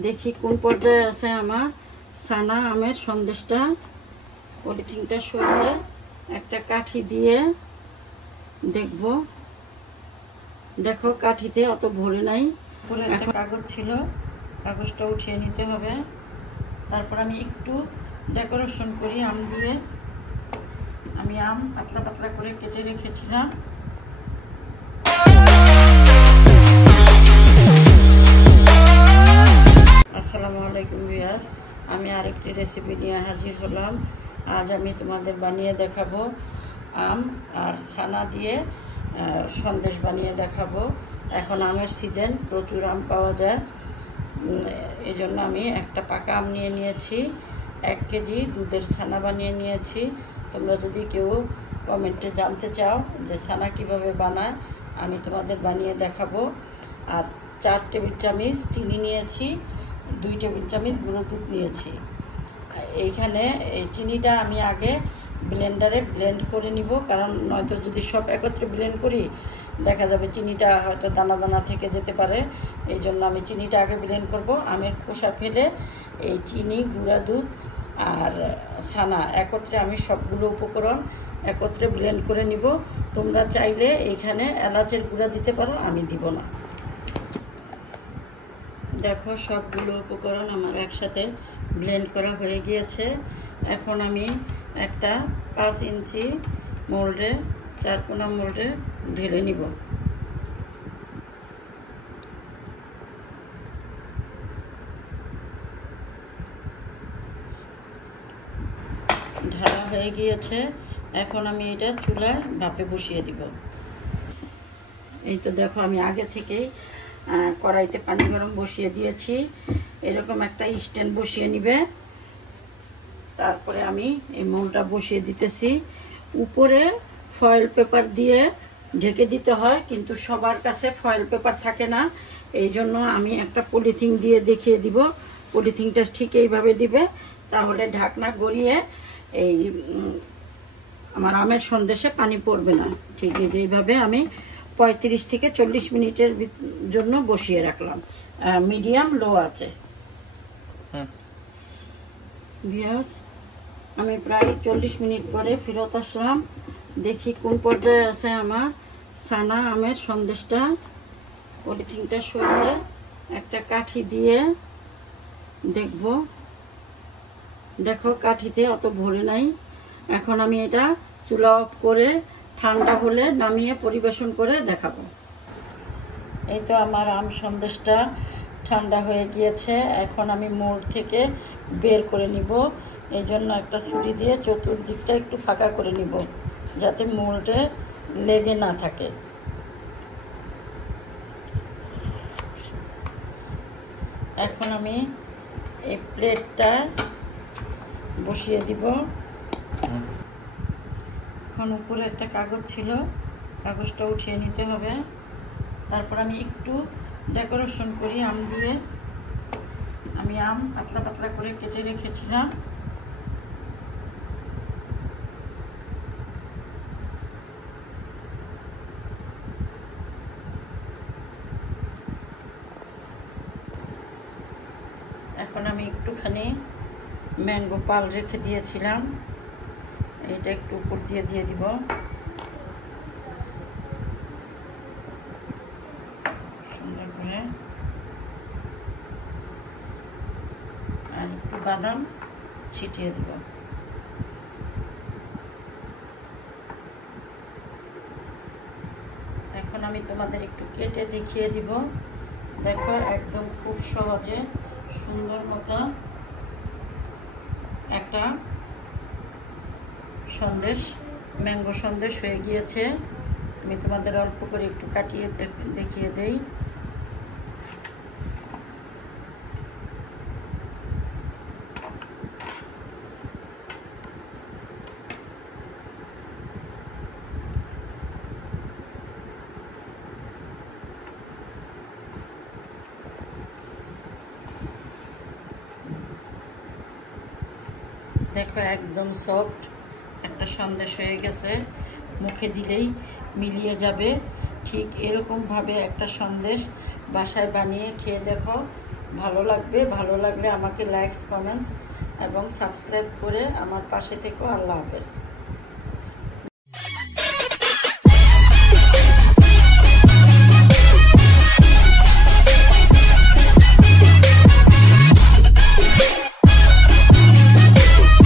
দেখি কোন পর্যায়ে আছে আমার ছানা আমের সন্দেশটা। পলিথিনটা সরিয়ে একটা কাঠি দিয়ে দেখব। দেখো কাঠিতে অত ভরে নাই, পুরো একটা কাগজ ছিল, কাগজটা উঠিয়ে নিতে হবে। তারপর আমি একটু ডেকোরেশন করি আম দিয়ে। আমি আম পাতলা পাতলা করে কেটে রেখেছিলাম। আসসালামু আলাইকুম ভিউয়ার্স, আমি আরেকটি রেসিপি নিয়ে হাজির হলাম। আজ আমি তোমাদের বানিয়ে দেখাবো আম আর ছানা দিয়ে সন্দেশ বানিয়ে দেখাবো। এখন আমের সিজন, প্রচুর আম পাওয়া যায়। এই জন্য আমি একটা পাকা আম নিয়ে নিয়েছি, 1 কেজি দুধের ছানা বানিয়ে নিয়েছি। তোমরা যদি কেউ কমেন্টে জানতে চাও যে ছানা কিভাবে বানায়, আমি তোমাদের বানিয়ে দেখাবো। আর 4 টেবিল চামচ চিনি নিয়েছি, 2 টেবিল চামচ গুঁড়ো দুধ নিয়েছি। এইখানে এই চিনিটা আমি আগে ব্লেন্ডারে ব্লেন্ড করে নিব, কারণ নয়তো যদি সব একত্রে ব্লেন্ড করি দেখা যাবে চিনিটা হয়তো দানা দানা থেকে যেতে পারে। এই জন্য আমি চিনিটা আগে ব্লেন্ড করব। আমের খোসা ফেলে এই চিনি, গুঁড়া দুধ আর ছানা একত্রে আমি সবগুলো উপকরণ একত্রে ব্লেন্ড করে নিব। তোমরা চাইলে এইখানে এলাচের গুঁড়া দিতে পারো, আমি দিব না। দেখো সবগুলো উপকরণ আমার একসাথে ব্লেন্ড করা হয়ে গিয়েছে। এখন আমি একটা 5 ইঞ্চি মোল্ডে, 4 কোনা মোল্ডে ঢেলে নিব। ঢালা হয়ে গিয়েছে। এখন আমি এটা চুলায় ভাপে বসিয়ে দিব। এই তো দেখো আমি আগে থেকেই কড়াইতে পানি গরম বসিয়ে দিয়েছি। এরকম একটা স্ট্যান্ড বসিয়ে নিবে। তারপরে আমি এই মোলটা বসিয়ে দিতেছি। উপরে ফয়েল পেপার দিয়ে ঢেকে দিতে হয়, কিন্তু সবার কাছে ফয়েল পেপার থাকে না। এই জন্য আমি একটা পলিথিন দিয়ে দেখিয়ে দিব। পলিথিনটা ঠিক এইভাবে দিবে, তাহলে ঢাকনা গড়িয়ে এই আমার আমের সন্দেশে পানি পড়বে না। ঠিক এইভাবে আমি 35 থেকে 40 মিনিটের জন্য বসিয়ে রাখলাম, মিডিয়াম লো আছে। ভিউয়ার্স, আমি প্রায় 40 মিনিট পরে ফেরত আসলাম। দেখি কোন পর্যায়ে আছে আমার ছানা আমের সন্দেশটা। পলিথিনটা সরিয়ে একটা কাঠি দিয়ে দেখব। দেখো কাঠিতে অত ভরে নাই। এখন আমি এটা চুলা অফ করে ঠান্ডা হলে নামিয়ে পরিবেশন করে দেখাবো। এই তো আমার আম সন্দেশটা ঠান্ডা হয়ে গিয়েছে। এখন আমি মোল্ড থেকে বের করে নিব। এই জন্য একটা ছুরি দিয়ে চতুর্দিকটা একটু ফাঁকা করে নিব, যাতে মোল্ডে লেগে না থাকে। এখন আমি এই প্লেটটা বসিয়ে দিব। এখন উপরে একটা কাগজ ছিল, কাগজটা উঠিয়ে নিতে হবে। তারপর আমি একটু ডেকোরেশন করি আম দিয়ে। আমি আম পাতলা পাতলা করে কেটে রেখেছিলাম। এখন আমি একটুখানি ম্যাঙ্গো পাল রেখে দিয়েছিলাম, এটা একটু উপর দিয়ে দিয়ে দিব। সুন্দর করে আর একটু বাদাম ছিটিয়ে দিব। এখন আমি তোমাদের একটু কেটে দেখিয়ে দিব। দেখো একদম খুব সহজে সুন্দর মতো একটা সন্দেশ, ম্যাঙ্গো সন্দেশ হয়ে গিয়েছে। আমি তোমাদের অল্প করে একটু কাটিয়ে দেখিয়ে দেই। দেখো একদম সফট একটা সন্দেশ হয়ে গেছে, মুখে দিলেই মিলিয়ে যাবে। ঠিক এরকমভাবে একটা সন্দেশ বাসায় বানিয়ে খেয়ে দেখো, ভালো লাগবে। ভালো লাগলে আমাকে লাইকস, কমেন্টস এবং সাবস্ক্রাইব করে আমার পাশে থেকো। আল্লাহ হাফেজ।